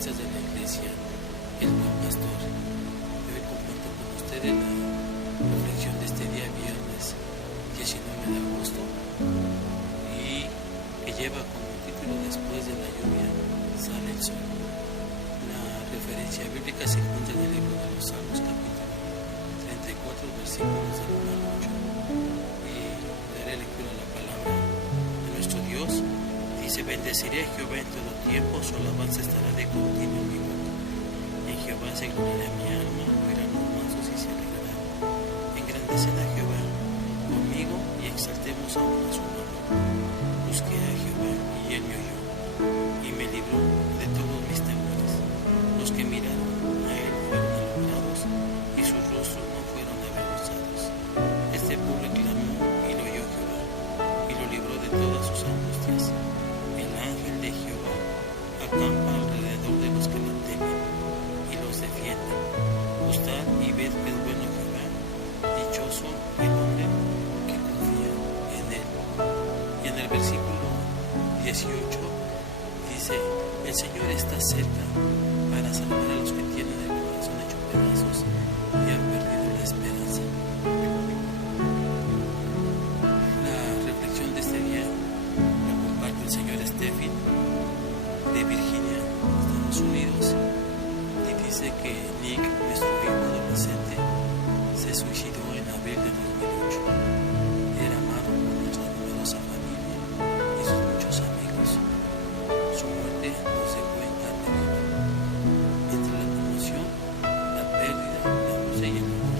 evangelistas de la Iglesia El Buen Pastor. Hoy comparto con ustedes la reflexión de este día viernes 19 de agosto y que lleva como título Después de la lluvia sale el sol. La referencia bíblica se encuentra en el libro de los Salmos capítulo 34 versículos del 1 al 8 y daré lectura a la palabra de nuestro Dios. Dice: bendeciré a Jehová en todo tiempo, su alabanza estará de continuo en mi boca. En Jehová se gloriará mi alma, oirán los mansos y se alegrarán. Engrandeced a Jehová conmigo y exaltemos aún a su nombre. Busqué a Jehová y él me oyó y me libró de todos mis temores. Los que miraron a él fueron alumbrados y sus rostros no fueron avergonzados. Este pobre clamó y lo oyó Jehová y lo libró de todas sus angustias. El ángel de Jehová acampa alrededor de los que le temen y los defiende. Gustad y ved que es bueno Jehová, dichoso el hombre que confía en él. Y en el versículo 18 dice: el Señor está cerca para salvar a los que tienen el corazón hecho pedazos y han perdido la esperanza. La reflexión de este día la comparte el señor Stephen de Virginia, Estados Unidos, y dice que Nick, nuestro hijo adolescente, se suicidó en abril de 2008. Era amado por nuestra numerosa familia y sus muchos amigos. Su muerte nos dejó en carne viva, entre la conmoción, la pérdida, la angustia y el dolor.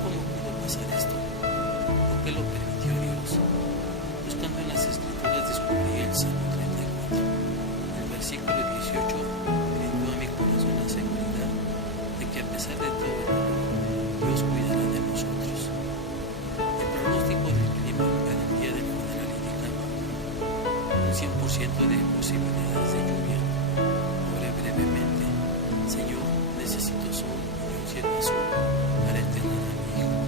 ¿Cómo pudo pasar esto? ¿Por qué lo permitió Dios? Buscando en las Escrituras descubrí el Salmo 34. El versículo 18 brindó a mi corazón la seguridad de que a pesar de todo el dolor, Dios cuidará de nosotros. El pronóstico del clima para el día del funeral indicaba un 100% de posibilidades de lluvia. Oré brevemente: Señor, necesito sol y un cielo azul para enterrar a mi hijo.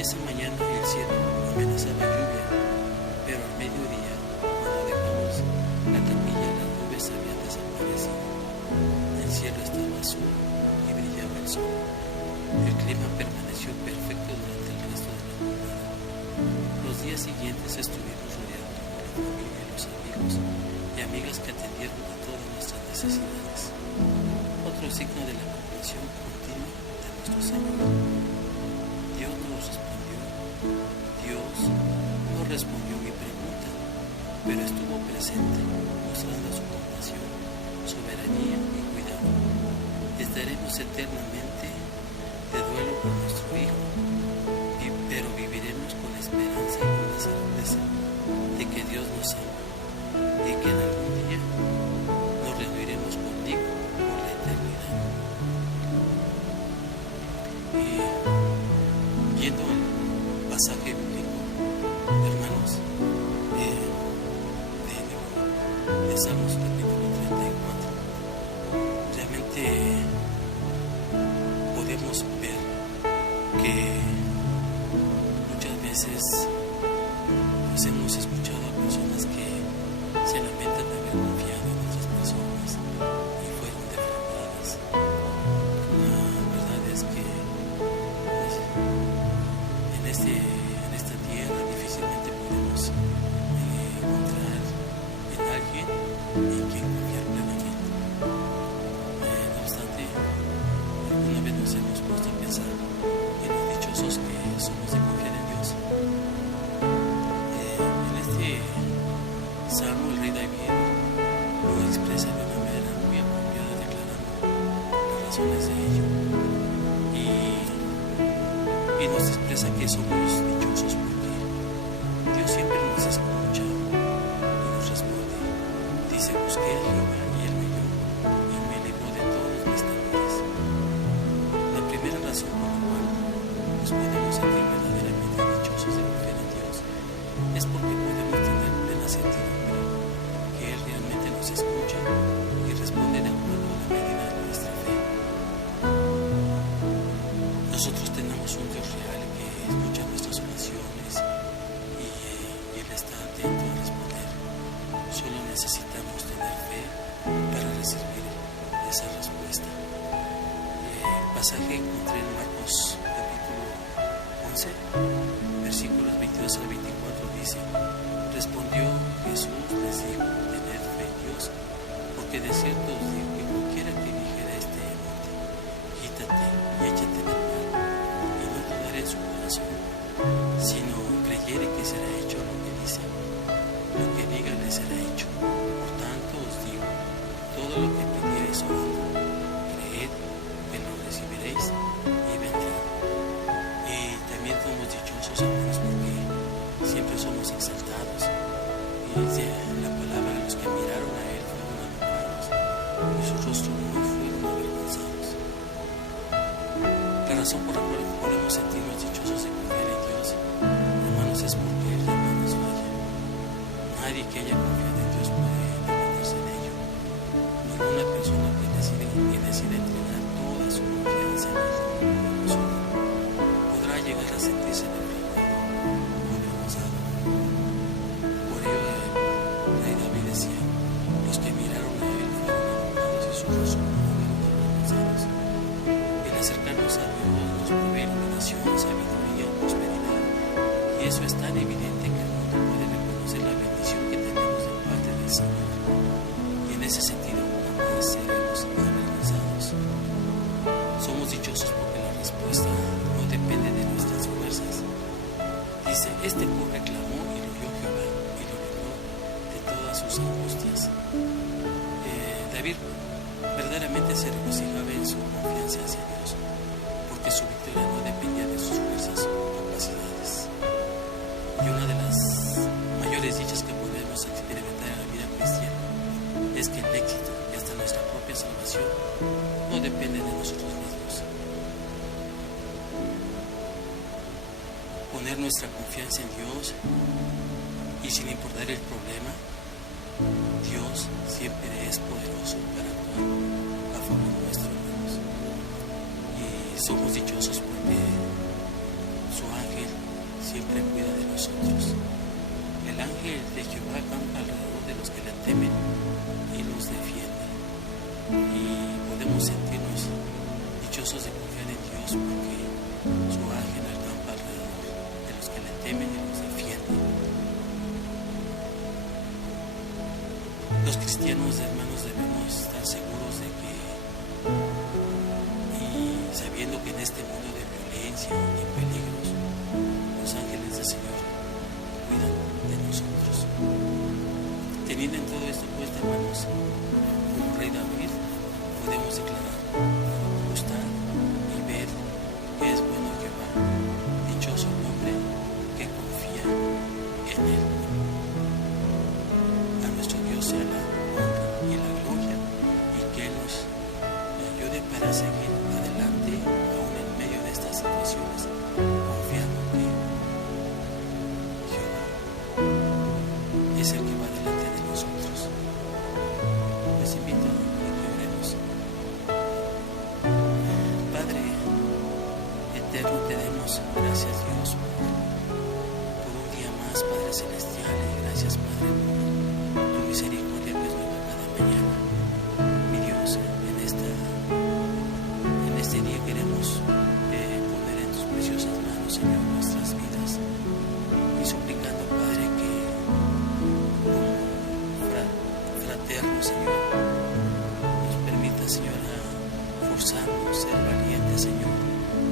Esa mañana el cielo amenazaba lluvia, pero al mediodía, cuando dejamos la capilla, las nubes habían desaparecido. El cielo estaba azul y brillaba el sol. El clima permaneció perfecto durante el resto de la jornada. Los días siguientes estuvimos rodeados por la familia y los amigos y amigas que atendieron a todas nuestras necesidades. Otro signo de la comprensión continua de nuestro Señor. Dios nos respondió. Dios no respondió mi pregunta, pero estuvo presente, mostrando su compasión, soberanía y cuidado. Estaremos eternamente de duelo por nuestro hijo, pero viviremos con la esperanza y con la certeza de que Dios nos ama y que en algún día nos reuniremos contigo por la eternidad. Y yendo al pasaje bíblico, hermanos, de Salmos capítulo 34, realmente podemos ver que muchas veces pues hemos escuchado a personas que se lamentan de haber confiado en otras personas y fueron defraudadas. La verdad es que pues, en esta tierra difícilmente podemos encontrar en alguien en quien confiar plenamente. No obstante, alguna vez nos hemos puesto a pensar en los dichosos que somos de confiar en Dios. En este salmo el rey David lo expresa de una manera muy apropiada, declarando las razones de ello y nos expresa que somos dichosos porque Dios siempre nos escucha y nos responde. Dice: busqué a Jehová y él me oyó y me libró de todos mis temores. La primera razón por la cual nos podemos sentir verdaderamente dichosos de confiar en Dios es porque podemos tener plena certidumbre que Él realmente nos escucha y responde de acuerdo a la medida de nuestra fe. Nosotros tenemos un Dios real que escucha nuestras oraciones y Él está atento pasaje encontré en Marcos capítulo 11, versículos 22 al 24, dice: respondió Jesús, les dijo: tened fe en Dios, porque de cierto os digo que cualquiera que dijera a este monte, quítate y échate en el mar, y no dudare en su corazón, sino creyere que será hecho lo que dice, lo que diga le será hecho. Por tanto os digo, todo lo que pidiereis orando, creed que lo recibiréis y vendrá. Y también somos dichosos, hermanos, porque siempre somos exaltados. Y dice la palabra: los que miraron a él fueron alumbrados, y sus rostros no fueron avergonzados. La razón por la cual podemos sentirnos dichosos de confiar en Dios, hermanos, es porque Él jamás nos falla. Nadie que haya confiado en Dios puede lamentarse de ello. Ninguna persona que decide entregar toda su confianza en Él solo podrá llegar a sentirse defraudado o avergonzado. Por ello el rey David decía: los que miraron a Él fueron alumbrados, y sus rostros no fueron avergonzados. El acercarnos a Dios nos provee iluminación, sabiduría, prosperidad, y eso es tan evidente que el mundo puede reconocer la bendición que tenemos de parte del Señor, y en ese sentido jamás seremos avergonzados. Somos dichosos porque la respuesta no depende de nuestras fuerzas. Dice: este pobre clamó y lo oyó Jehová, y lo libró de todas sus angustias. David verdaderamente se regocijaba en su confianza hacia Dios, porque su victoria no dependía de sus fuerzas o capacidades. Y una de las mayores dichas que podemos experimentar en la vida cristiana es que el éxito y hasta nuestra propia salvación no depende de nosotros mismos. Poner nuestra confianza en Dios, y sin importar el problema, Dios siempre es poderoso para actuar a favor nuestro, hermanos. Y somos dichosos porque su ángel siempre cuida de nosotros. El ángel de Jehová campa alrededor de los que le temen y los defiende. Y podemos sentirnos dichosos de confiar en Dios porque su ángel acampa alrededor de los que le temen y los defiende. Los cristianos, hermanos, debemos estar seguros de que, y sabiendo que en este mundo de violencia y peligros, los ángeles del Señor cuidan de nosotros. Teniendo en todo esto puesto, hermanos, como rey David, podemos declarar: gustad y ver que es bueno Jehová, dichoso el hombre que confía en Él. A nuestro Dios sea la honra y la gloria, y que Él nos ayude para seguir adelante aún en medio de estas situaciones, confiando que Jehová es el que va delante de nosotros. Les invito a que oremos. Padre eterno, te damos gracias, Dios, por un día más, Padre celestial, y gracias, Padre, por tu misericordia que es nueva cada mañana. Mi Dios, en este día queremos poner en tus preciosas manos, Señor, nuestras vidas, y suplicando, Padre, que como fraternos, Señor, nos permita, Señor, forzarnos, ser valientes, Señor,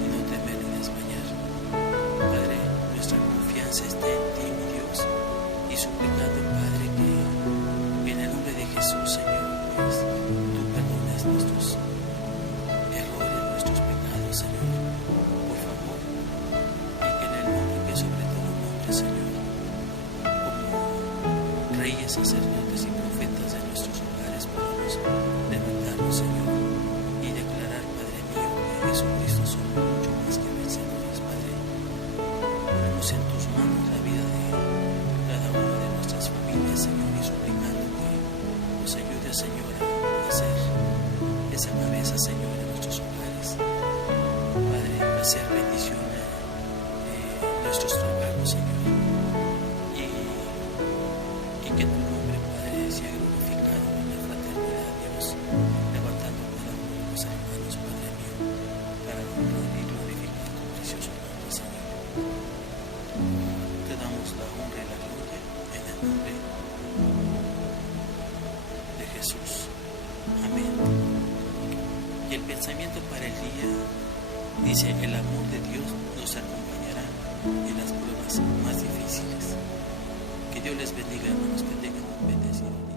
y no temer ni desmayar. Padre, nuestra confianza está en ti, mi Dios, y suplicando, Padre, que en el nombre de Jesús, Señor, pues tú perdones nuestros errores, nuestros pecados, Señor, por favor, y que en el nombre que sobre todo nombre, Señor, como reyes, sacerdotes y profetas de nuestros hogares, podamos levantarnos, Señor, y declarar, Padre mío, que Jesucristo son mucho más que vencedores, Padre. Ponemos en tus manos la vida de cada una de nuestras familias, Señor, y suplicando que nos ayude, Señor, a ser esa cabeza, Señor, en nuestros hogares. Padre, a hacer bendición en nuestros trabajos, Señor, y que tu nombre, Padre, sea glorificado en la fraternidad, Dios, levantando cada uno de los hermanos, Padre mío, damos la honra y la gloria en el nombre de Jesús. Amén. Y el pensamiento para el día dice: el amor de Dios nos acompañará en las pruebas más difíciles. Que Dios les bendiga, hermanos, que tengan un bendecido día.